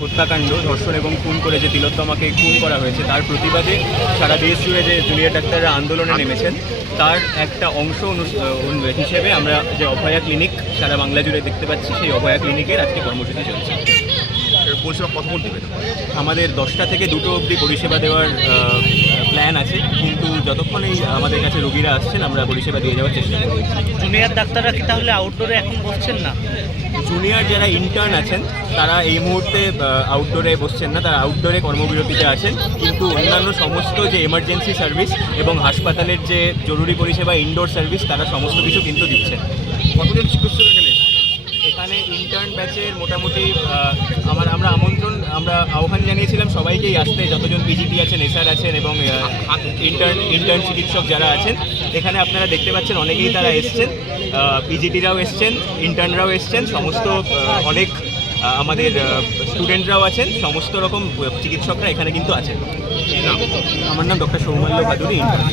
হত্যাকাণ্ড, ধর্ষণ এবং খুন করে যে তিলোত্তমাকে খুন করা হয়েছে তার প্রতিবাদে সারা দেশ জুড়ে যে জুনিয়র ডাক্তাররা আন্দোলনে নেমেছেন তার একটা অংশ হিসেবে আমরা যে অভয়া ক্লিনিক সারা বাংলা জুড়ে দেখতে পাচ্ছি, সেই অভয়া ক্লিনিকের আজকে কর্মসূচি চলছে। পরিষেবা কতক্ষণ দেবে? আমাদের 10টা থেকে 2টো অবধি পরিষেবা দেওয়ার প্ল্যান আছে, কিন্তু যতক্ষণই আমাদের কাছে রোগীরা আসছেন আমরা পরিষেবা দিয়ে যাওয়ার চেষ্টা করব। জুনিয়র ডাক্তাররা কি তাহলে আউটডোরে এখন বসছেন না? জুনিয়র যারা ইন্টার্ন আছেন তারা এই মুহূর্তে আউটডোরে বসছেন না, তারা আউটডোরে কর্মবিরতিতে আছেন, কিন্তু অন্যান্য সমস্ত যে এমার্জেন্সি সার্ভিস এবং হাসপাতালের যে জরুরি পরিষেবা ইনডোর সার্ভিস তারা সমস্ত কিছু কিন্তু দিচ্ছেন। কতজন চিকিৎসক এখানে? এখানে ইন্টার্ন ব্যাচের মোটামুটি আমরা আহ্বান জানিয়েছিলাম সবাইকেই আসতে, যতজন পিজিটি আছেন, এসআর আছেন এবং ইন্টার্ন চিকিৎসক যারা আছেন। এখানে আপনারা দেখতে পাচ্ছেন অনেকেই তারা এসছেন, পিজিটিরাও এসছেন, ইন্টার্নরাও এসছেন, সমস্ত অনেক আমাদের স্টুডেন্টরাও আছেন, সমস্ত রকম চিকিৎসকরা এখানে কিন্তু আছেন। আমার নাম ডক্টর সৌমাল্য ভাদুরী, ইন্টার্ন।